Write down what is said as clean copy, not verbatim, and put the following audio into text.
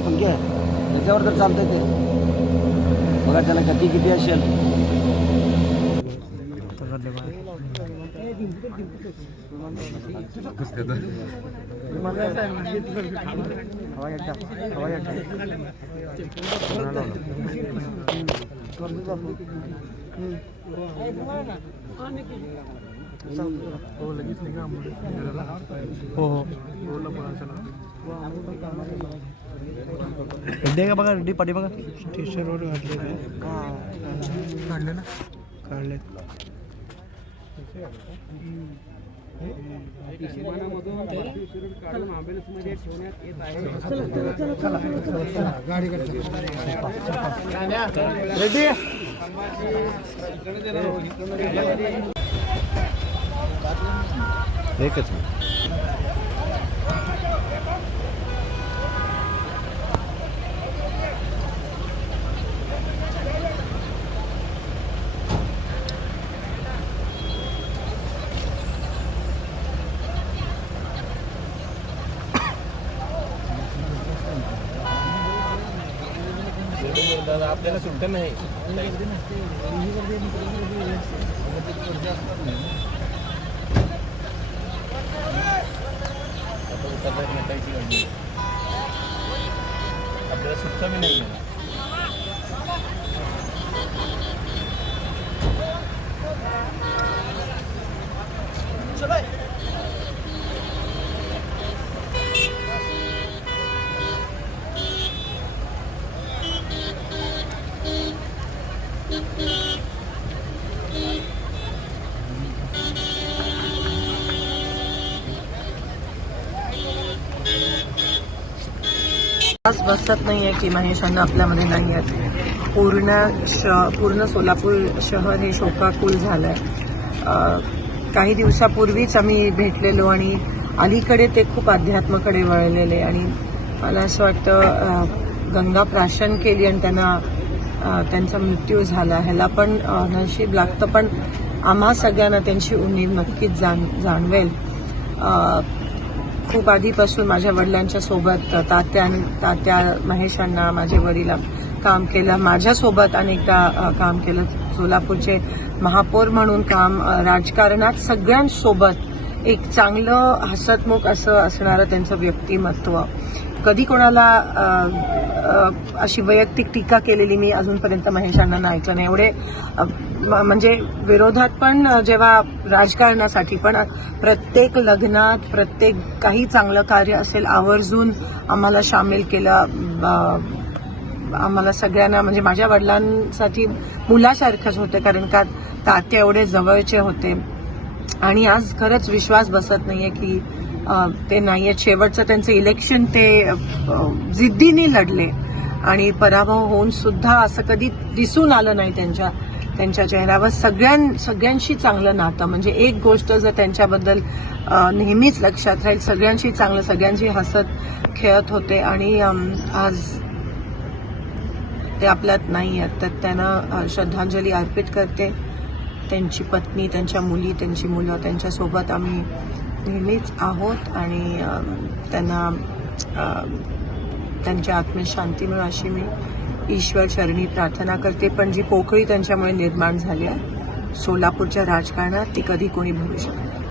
पण घ्या त्याच्यावर तर चालतंय ते बघा त्याला गती किती असेल. का बघा रेड्डी पाठी बघा स्टेशनवर घातले काढले ना काढले. रेड्डी एकच आपल्याला सुट्ट नाही. आपल्याला सुट्ट मी नाही. बसत नाहीये की महेशांना आपल्यामध्ये नाही आहेत. पूर्ण सोलापूर शहर हे शोकाकुल झालंय. काही दिवसापूर्वीच आम्ही भेटलेलो आणि अलीकडे ते खूप अध्यात्माकडे वळलेले आणि मला असं वाटतं गंगा प्राशन केली आणि त्यांचा मृत्यू झाला. ह्याला पण नशीब लागतं पण आम्हा सगळ्यांना त्यांची उणीव नक्कीच जाणवेल. खूप आधीपासून माझ्या वडिलांच्या सोबत तात्या महेशांना माझे वडील काम केलं. माझ्यासोबत अनेकदा काम केलं. सोलापूरचे महापौर म्हणून काम, राजकारणात सगळ्यांसोबत एक चांगलं हसतमुख असं असणारं त्यांचं व्यक्तिमत्व. कधी कोणाला अशी वैयक्तिक टीका केलेली मी अजूनपर्यंत महेशांना नाही ऐकलं नाही. एवढे म्हणजे विरोधात पण जेव्हा राजकारणासाठी पण प्रत्येक लग्नात प्रत्येक काही चांगलं कार्य असेल आवर्जून आम्हाला सामील केलं. आम्हाला सगळ्यांना म्हणजे माझ्या वडिलांसाठी मुलासारखंच होतं कारण का तात्या एवढे जवळचे होते. आणि आज खरंच विश्वास बसत नाहीये की ते नाहीये. शेवटचं त्यांचं इलेक्शन ते जिद्दीने लढले आणि पराभव होऊन सुद्धा असं कधी दिसून आलं नाही त्यांच्या चेहऱ्यावर. सगळ्यांशी चांगलं नातं म्हणजे एक गोष्ट जर त्यांच्याबद्दल नेहमीच लक्षात राहील, सगळ्यांशी चांगलं, सगळ्यांशी हसत खेळत होते आणि आज ते आपल्यात नाही आहेत. तर त्यांना श्रद्धांजली अर्पित करते. त्यांची पत्नी, त्यांच्या मुली, त्यांची मुलं त्यांच्यासोबत आम्ही नेहमीच आहोत आणि त्यांना त्यांच्या आत्मेत शांती मिळो अशी मी ईश्वर चरणी प्रार्थना करते. पण जी पोकळी त्यांच्यामुळे निर्माण झाली आहे सोलापूरच्या राजकारणात ती कधी कोणी भरू शकत नाही.